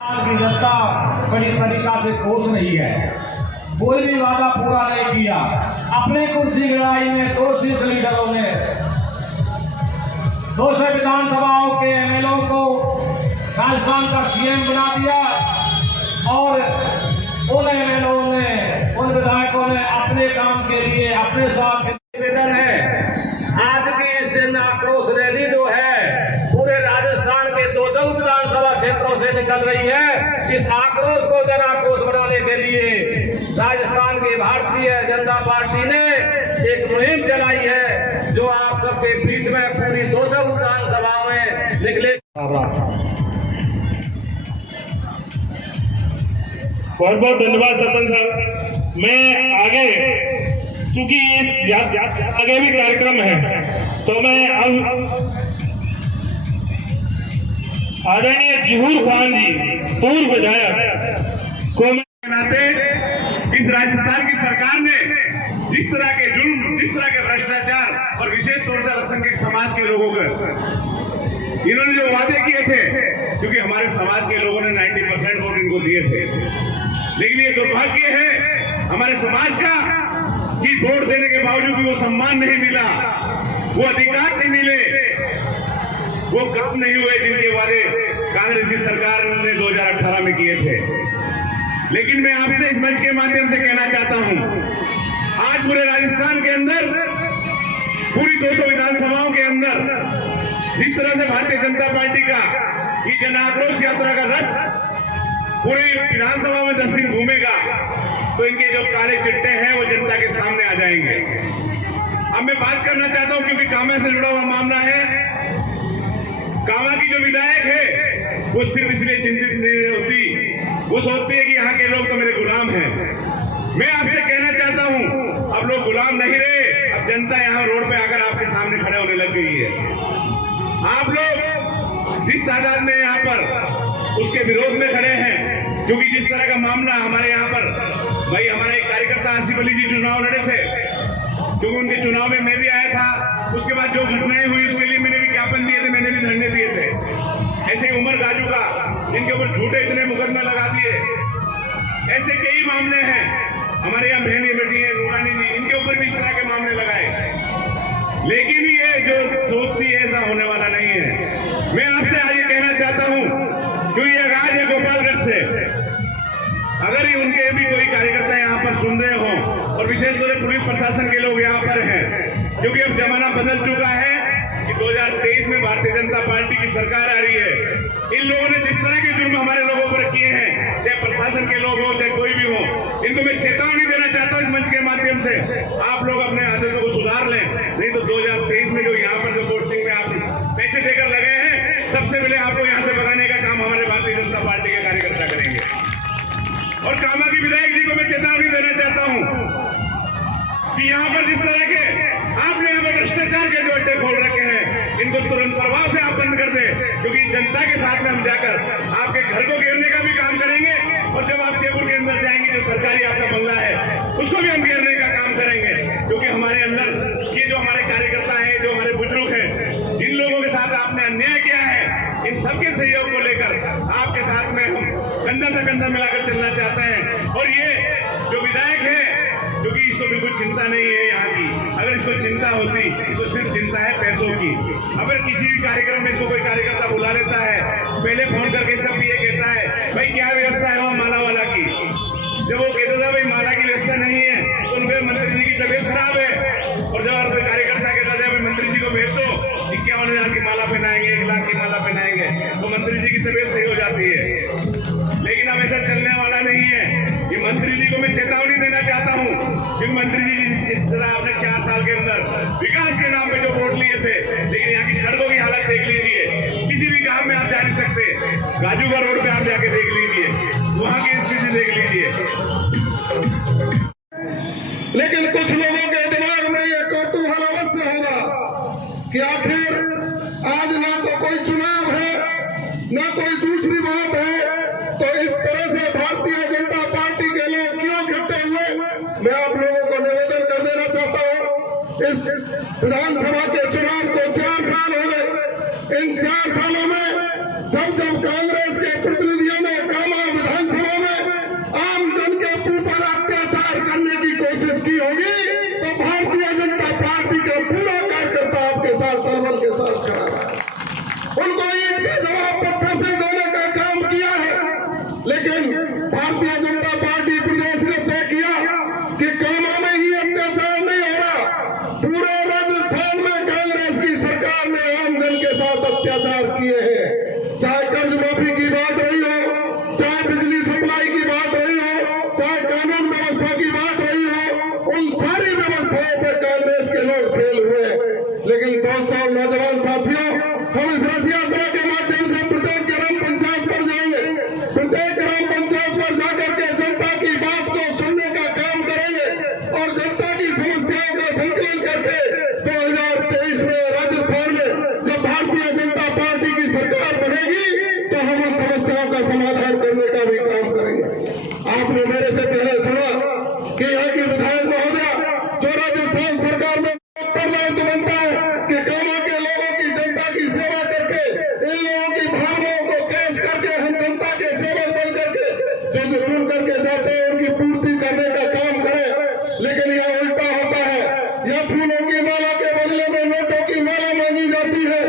की जनता बड़ी तरीका से सोच रही है, कोई भी वादा पूरा नहीं किया। अपनी कुर्सी की लड़ाई में 200 लीडरों ने 200 विधानसभाओं के एमएलओ को राजस्थान का सीएम बना दिया और उन एमएलओ ने, उन विधायकों ने अपने काम के लिए अपने स्वार्थ के निवेदन है। आज की इस जन आक्रोश रैली जो है पूरे राजस्थान के 200 विधानसभा क्षेत्रों से निकल रही है। इस आक्रोश को जन आक्रोश बनाने के लिए राजस्थान की भारतीय जनता पार्टी ने एक मुहिम चलाई है, जो आप सबके बीच में पूरी 200 विधानसभाओं में निकले। बहुत बहुत धन्यवाद सरपंच साहब। मैं आगे, चूंकि आगे भी कार्यक्रम है, तो मैं अब आदरणीय जहूर खान जी पूर्व विधायक को नाते इस राजस्थान की सरकार ने जिस तरह के जुल्म, जिस तरह के भ्रष्टाचार और विशेष तौर से अल्पसंख्यक समाज के लोगों को इन्होंने जो वादे किए थे, क्योंकि हमारे समाज के लोगों ने 90% वोट इनको दिए थे, लेकिन ये दुर्भाग्य है हमारे समाज का कि वोट देने के बावजूद भी वो सम्मान नहीं मिला, वो अधिकार नहीं मिले, वो खत्म नहीं हुए जिनके वादे कांग्रेस की सरकार ने 2018 में किए थे। लेकिन मैं आपसे इस मंच के माध्यम से कहना चाहता हूं, आज पूरे राजस्थान के अंदर, पूरी 200 विधानसभाओं के अंदर जिस तरह से भारतीय जनता पार्टी का ये जन आक्रोश यात्रा का रथ पूरी विधानसभा में 10 दिन घूमेगा, तो इनके जो काले चिट्टे हैं वो जनता के सामने आ जाएंगे। अब मैं बात करना चाहता हूं, क्योंकि कामा से जुड़ा हुआ मामला है। कामा की जो विधायक है वो सिर्फ इसलिए चिंतित नहीं होती, वो सोचती है कि यहाँ के लोग तो मेरे गुलाम हैं। मैं आपसे कहना चाहता हूं, अब लोग गुलाम नहीं रहे, अब जनता यहाँ रोड पे आकर आपके सामने खड़े होने लग गई है। आप लोग जिस तादाद में यहाँ पर उसके विरोध में खड़े हैं, क्योंकि जिस तरह का मामला हमारे यहाँ पर, भाई हमारे एक कार्यकर्ता आसिफ अली जी चुनाव लड़े थे, क्योंकि उनके चुनाव में मैं भी आया था। उसके बाद जो घटनाएं हुई उसके लिए मैंने भी ज्ञापन दिए थे, मैंने भी धरने दिए थे। ऐसे ही उमर गाजू का, जिनके ऊपर झूठे इतने मुकदमे लगा दिए, ऐसे कई मामले हैं। हमारे यहाँ बहनी बेटी है नूरानी जी, इनके ऊपर भी इस तरह के मामले लगाए, लेकिन ये जो सोचती है ऐसा होने वाला नहीं है। मैं आपसे आज ये कहना चाहता हूं, जो ये आगाज है गोपालगंज से, अगर ये उनके भी कोई कार्यकर्ता यहाँ पर सुन रहे हो, और विशेष तौर से पुलिस प्रशासन के लोग यहाँ पर हैं, क्योंकि अब जमाना बदल चुका है कि 2023 में भारतीय जनता पार्टी की सरकार आ रही है। इन लोगों ने जिस तरह के जुर्म हमारे लोगों पर किए हैं, चाहे प्रशासन के लोग हो चाहे कोई भी हो, इनको मैं चेतावनी देना चाहता हूं इस मंच के माध्यम से, आप लोग अपने आदतों को सुधार लें, नहीं तो 2023 में जो यहाँ पर जो पोस्टिंग में आप पैसे देकर लगे हैं, सबसे पहले आपको यहाँ से भगाने का काम हमारे भारतीय जनता पार्टी के कार्यकर्ता करेंगे। और कामा की विधायक जी को मैं चेतावनी देना चाहता हूं कि यहाँ पर जिस तरह के आपने यहाँ पर भ्रष्टाचार के जो अड्डे खोल रखे हैं, इनको तुरंत प्रभाव से आप बंद कर दें, क्योंकि जनता के साथ में हम जाकर आपके घर को घेरने का भी काम करेंगे, और जब आप जयपुर के अंदर जाएंगे जो सरकारी आपका बंगला है उसको भी हम घेरने का काम करेंगे, क्योंकि हमारे अंदर ये जो हमारे कार्यकर्ता है, जो हमारे बुजुर्ग हैं, जिन लोगों के साथ आपने अन्याय किया है, इन सबके सहयोग को लेकर आपके साथ में हम कंधा से कंधा मिलाकर चलना चाहते हैं। और ये जो विधायक है, क्योंकि इसको बिल्कुल चिंता नहीं है यहाँ की, अगर इसको चिंता होती तो सिर्फ चिंता है पैसों की। अगर किसी भी कार्यक्रम में इसको कोई कार्यकर्ता बुला लेता है, पहले फोन करके सब ये कहता है भाई क्या व्यवस्था है वहाँ माला वाला की। जब वो कहता था भाई माला की व्यवस्था नहीं है, तो उनके मंत्री जी की तबीयत खराब है, और जब कोई कार्यकर्ता कहता है भाई मंत्री जी को भेज दो, 51,000 की माला पहनाएंगे, 1 लाख की माला पहनाएंगे, तो मंत्री जी की तबीयत सही हो जाती है। लेकिन अब ऐसा चलने वाला नहीं है। ये मंत्री जी को मैं चेतावनी देना चाहता हूँ, क्योंकि मंत्री जी इस तरह आपने 4 साल के अंदर विकास के नाम पे जो वोट लिए थे, लेकिन यहाँ की सड़कों की हालत देख लीजिए, किसी भी गांव में आप जा नहीं सकते। गाजूगा रोड पे आप जाके देख लीजिए, वहां की स्थिति देख लीजिए। लेकिन कुछ लोगों के दिमाग में यह कौतूहल अवश्य होगा कि आखिर आज ना तो कोई चुनाव है, ना कोई दूसरी बात है, तो इस तरह से भारतीय जनता पार्टी के लोग क्यों इकट्ठे हुए। मैं आप लोगों को निवेदन कर देना चाहता हूं, इस विधानसभा के चुनाव को 4 साल हो गए। इन 4 सालों में जब जब कांग्रेस के प्रतिनिधियों ने प्रत्येक ग्राम पंचायत पर जाकर के जनता की बात को सुनने का काम करेंगे और जनता की समस्याओं का संकलन करके 2023 में राजस्थान में जब भारतीय जनता पार्टी की सरकार बनेगी तो हम उन समस्याओं का समाधान करने का भी काम करेंगे। आपने मेरे से पहले सुना कि यहाँ की विधायक महोदया जो राजस्थान सरकार में उत्तरदायित्व बनता है कि कामा के लोगों की जनता की सेवा करके इन लोगों की भावनाओं को कैश करके हम जनता के सेवक बन करके जो चुन करके जाते हैं उनकी पूर्ति करने का काम करें। लेकिन यह उल्टा होता है, यह फूलों की माला के बदले में नोटों की माला मांगी जाती है,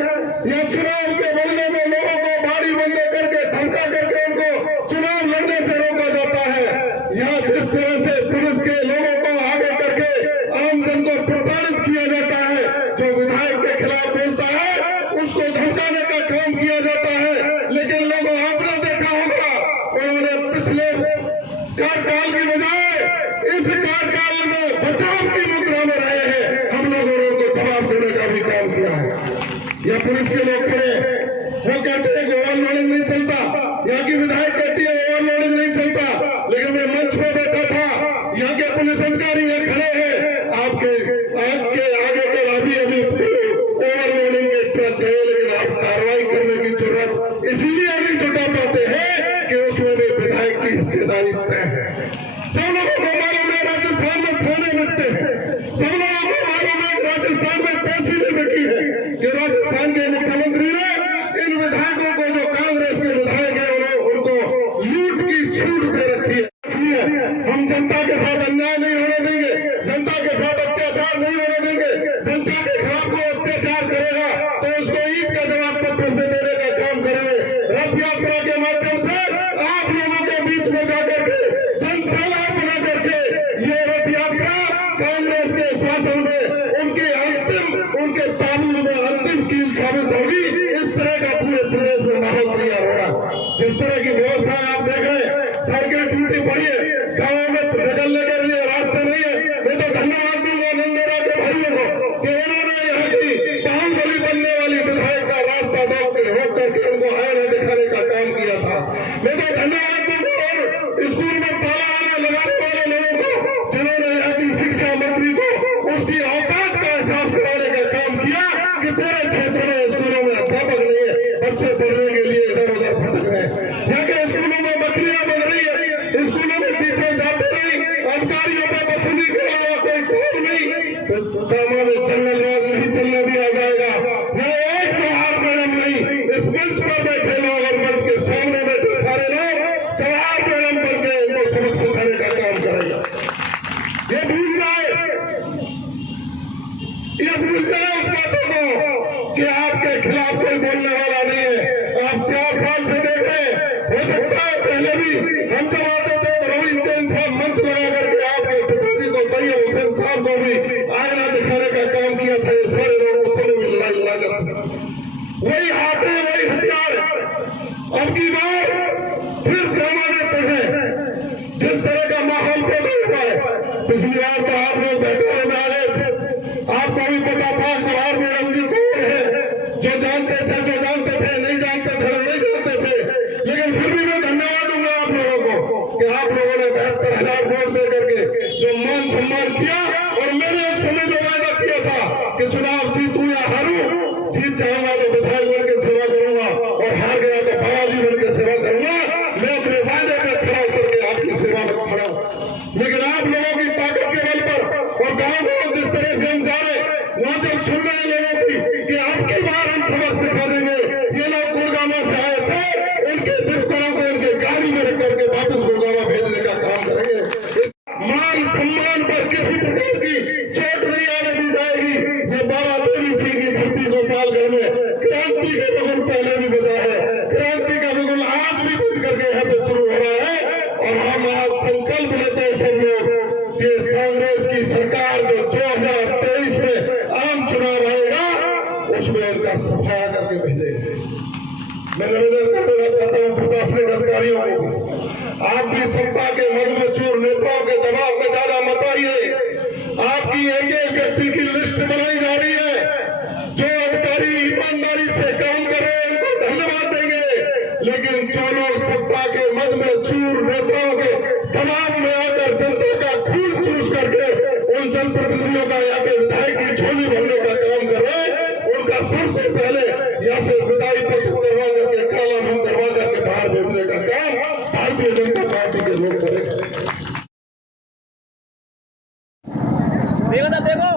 यह चुनाव के बदले में लोगों को बाड़ी बंदे करके धमका करके उनको चुनाव लड़ने से रोका जाता है। यह जिस तरह से पुलिस के लोगों को आगे करके आम जन को प्रताड़ित किया जाता है, जो विधायक के खिलाफ बोलता है उसको धमकाने का काम किया जाता है। लेकिन लोगों आपने देखा होगा उन्होंने पिछले कार्यकाल की बजाय इस कार्यकाल में बचाव की मुद्रा में रहे हैं। हम लोगों ने उनको जवाब देने का भी काम किया है। यह पुलिस के लोग खड़े वो कहते हैं कि ओवरलोडिंग नहीं चलता, यहाँ की विधायक कहती है ओवरलोडिंग नहीं चलता, लेकिन मैं मंच में बैठा था, यहाँ के पुलिस अधिकारी यहाँ खड़े हैं, आपके आगे कल अभी ओवरलोडिंग के ट्रक है, लेकिन आप कार्रवाई करने की जरूरत इसलिए नहीं जुटा पाते हैं कि उसमें भी विधायक की हिस्सेदारी तय है। सब लोगों को मालूम है राजस्थान में थाने मिलते हैं, सब लोगों को मालूम है राजस्थान में तहसीलें मिलती है कि राजस्थान के मुख्यमंत्री ने इन विधायकों को जो कांग्रेस के विधायक है उनको लूट की छूट दे रखी है। हम जनता के साथ अन्याय नहीं होने देंगे, जनता के साथ अत्याचार नहीं होने देंगे। जनता के खिलाफ को अत्याचार करेगा तो उसको ईंट का जवाब पत्र से देने का काम करेंगे। रथ यात्रा के माध्यम से आप लोगों के बीच में जाकर के जनसभा बना करके ये रथ यात्रा कांग्रेस के शासन में उनके तामील में अंतिम कील साबित होगी। इस तरह का पूरे प्रदेश में माहौल तैयार होगा। जिस तरह की व्यवस्था आप देख रहे हैं, सड़कें टूटी पड़ी है, गाँवों में निकलने के लिए रास्ते नहीं है। मैं तो धन्यवाद दूंगा नंदेरा के भाइयों को कि उन्होंने यहाँ की बाहुबली बनने वाली विधायक का रास्ता रोक करके उनको आईना दिखाने का काम किया था। मैं तो धन्यवाद दूंगा और स्कूल में ताला लगाने वाले लोगों को जिन्होंने यहाँ की शिक्षा मंत्री को उसकी औकात का एहसास कराने का काम किया कि पूरे क्षेत्र में स्कूलों में अध्यापक नहीं है, बच्चे पढ़ने के लिए इधर उधर भटक रहे हैं। यहाँ के स्कूलों में बकरियां बन रही है, स्कूलों में टीचर जाते नहीं, अधिकारियों पर वसूली के अलावा कोई कौन नहीं, तो कामा में जनरल राज नहीं चलने दिया जाएगा। वो एक जवाहर मैडम नहीं, इस मंच पर बैठे लोग और मंच के सामने बैठे सारे लोग जवाहर मैडम बन के इनको सबक सिखाने का काम करेगा। ये भूल जाए उस बातों को कि आपके खिलाफ कोई बोलने वाला नहीं है। आप 4 साल से देख रहे हैं, हो सकता है पहले भी हम जब आते थे तो रवींद्र जैन साहब मंच लगा करके आपके पिताजी को तैयब हुसैन साहब को भी आईना दिखाने का काम किया था। ये सारे लोग उस समय भी लड़ा करते, वही हाथ है वही हथियार है। अब की बार फिर जमाने पर है जिस तरह का माहौल पैदा हुआ है। पिछली बार तो आप लोग बैठे में आ गए थे, आपको भी पता था जवाहर मैडम जी कौन है, जो जानते थे नहीं जानते थे, लेकिन फिर भी मैं धन्यवाद दूंगा आप लोगों को कि आप लोगों ने 72,000 वोट दे करके जो मान सम्मान किया। और मैंने उस समय जो वायदा किया था कि चुनाव जीतूं या हारूं, जीत जाऊंगा तो विधायक बन के सेवा करूंगा और हार गया तो बाबाजी बन के सेवा करूंगा। मैं अपने वायदे पर खड़ा उतर के आपकी सेवा में खड़ा हूं। लेकिन आप लोगों की ताकत के बल पर और गाँव को जिस तरह से हम जा रहे वहां जब सुन रहे लोगों की कि आपकी बार हम सबक सिखा देंगे, ये लोग गुड़गामा से आए थे, उनके बिस्तरों को उनके गाड़ी में रख करके वापस गुड़गामा भेजने का काम करेंगे। मान सम्मान पर किसी प्रकार की चोट नहीं आने दी जाएगी। ये बाबा देवी सिंह की धरती गोपालगढ़ में क्रांति के बिगुल पहले भी बजा है, क्रांति का बिगुल आज भी बज करके यहाँ से शुरू हो रहा है। और हम आज संकल्प लेते हैं सब लोग कि कांग्रेस की सरकार जो 2023 में आम चुनाव आएगा उसमें इनका सफाया करके भेजेंगे। मैं निवेदन करना चाहता हूँ प्रशासनिक अधिकारियों को, आप भी सत्ता के मद में चूर नेताओं के दबाव में ज्यादा मत आइए। आपकी एक व्यक्ति की लिस्ट बनाई जा रही है, जो अधिकारी ईमानदारी से काम कर रहे हैं उनको धन्यवाद देंगे, लेकिन जो लोग सत्ता के में चूर नेताओं के दबाव में आकर जनता का खून चूस करके उन जनप्रतिनिधियों का यहाँ पे विधायक की झोली भरने का काम कर रहे हैं। उनका सबसे पहले यहाँ से विदाई पत्र करवा करके काला धन करवा करके बाहर भेजने का काम भारतीय जनता पार्टी के लोग करेंगे। देखो